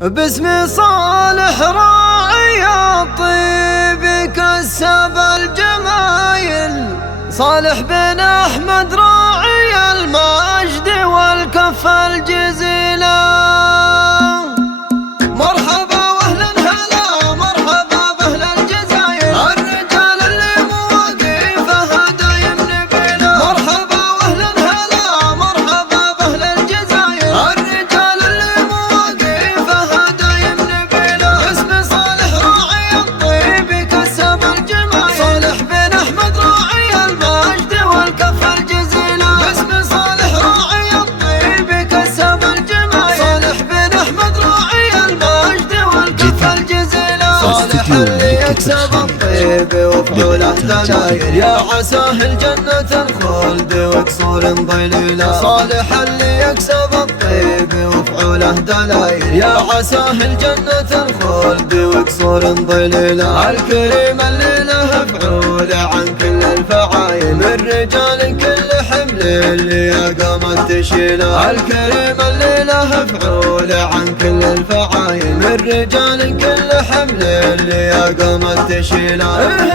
باسم صالح راعي الطيب كسب الجمايل، صالح بن أحمد راعي المجد والكف الجزيلة. مرحبا واهلا هلا مرحبا باهل الجزاير، الرجال اللي مواقفها دايم نبيله. مرحبا واهلا هلا مرحبا باهل الجزاير، الرجال اللي مواقفها دايم نبيله. باسم صالح راعي الطيب كسب الجمايل، صالح بن احمد راعي المجد والكف الجزيله. باسم صالح راعي الطيب كسب الجمايل، صالح بن احمد راعي المجد والكف الجزيله. صالح اللي يكسب الطيب وفعوله دلايل، يا عساه الجنة الخلد وقصور ضليله. صالح اللي يكسب الطيب وفعوله دلايل، يا عساه الجنة الخلد وقصور ضليله. الكريم اللي له فعول عن كل الفعايل، من رجال كل حمل اللي قامت تشيله. الكريم اللي له فعول عن كل الفعايل، من رجال كل حمل اللي قامت تشيله.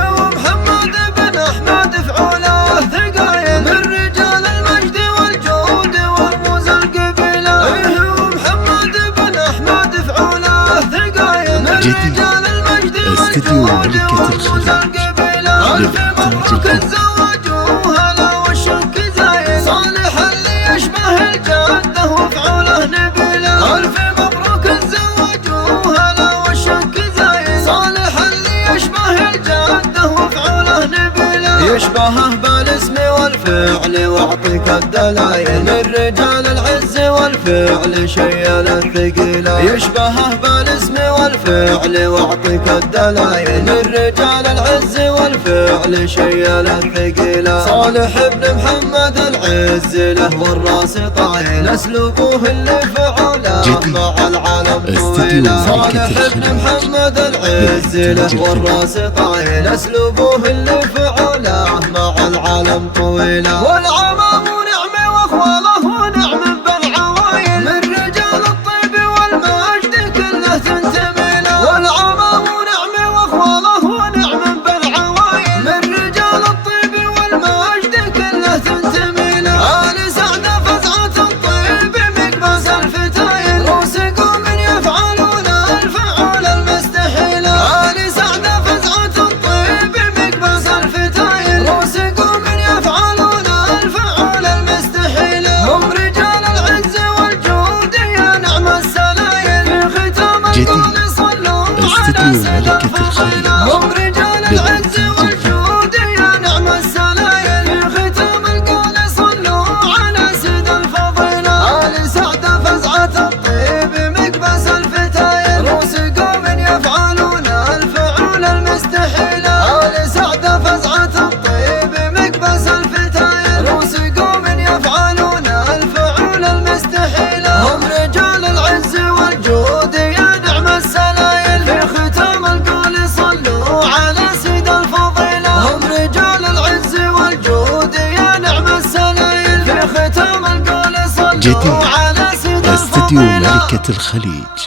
هو محمد بن احمد فعوله ثقايل، من رجال المجد والجود ورموز القبيله. هو محمد بن احمد فعوله ثقايل، من رجال المجد والجود ورموز القبيله. الف مبروك الزواج وهلا والشك زايل، صالح اللي يشبه الجده وفعوله نبيله. الف مبروك الزواج وهلا والشك زايل، صالح اللي يشبه الجده وفعوله نبيله. يشبهه بالاسم والفعل واعطيك الدلايل، من رجال العز والفعل شيل الثقيله. يشبهه بالاسم والفعل واعطيك الدلايل، من رجال العز والفعل شيل الثقيله. صالح بن محمد العز له والراس طايل، اسلوبه اللي فعوله مع العالم طويله. صالح بن محمد العز له والراس طايل، اسلوبه اللي فعوله مع العالم طويله. والعمام نعمه واخواله ونعم بالعوايل، من رجال الطيب والمجد كله تنتمي له. والعمام نعمه واخواله ونعم بالعوايل، من رجال الطيب والمجد كله تنتمي له. آل سعد فزعة الطيب مقباس الفتايل، روس قوم يفعلون الفعول المستحيله. آل سعد فزعة الطيب مقباس الفتايل، روس قوم يفعلون الفعول المستحيله. هم رجال العز والجود يا نعم السلايل، في ختام القول صلوا على سيد الفضيله. هم رجال العز والجود يا نعم السلايل، في ختام القول صلوا على سيد الفضيله. آل سعد فزعة الطيب مقباس الفتايل، روس قوم يفعلون الفعول المستحيله. آل سعد فزعة الطيب مقباس الفتايل، روس قوم يفعلون الفعول المستحيله. هم رجال العز والجود يا نعم السلايل، في ختام القول صلوا على سيد الفضيله. هم رجال العز والجود يا نعم السلايل، في ختام القول صلوا على سيد الفضيله. استديو ملكة الخليج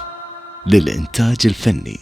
للإنتاج الفني.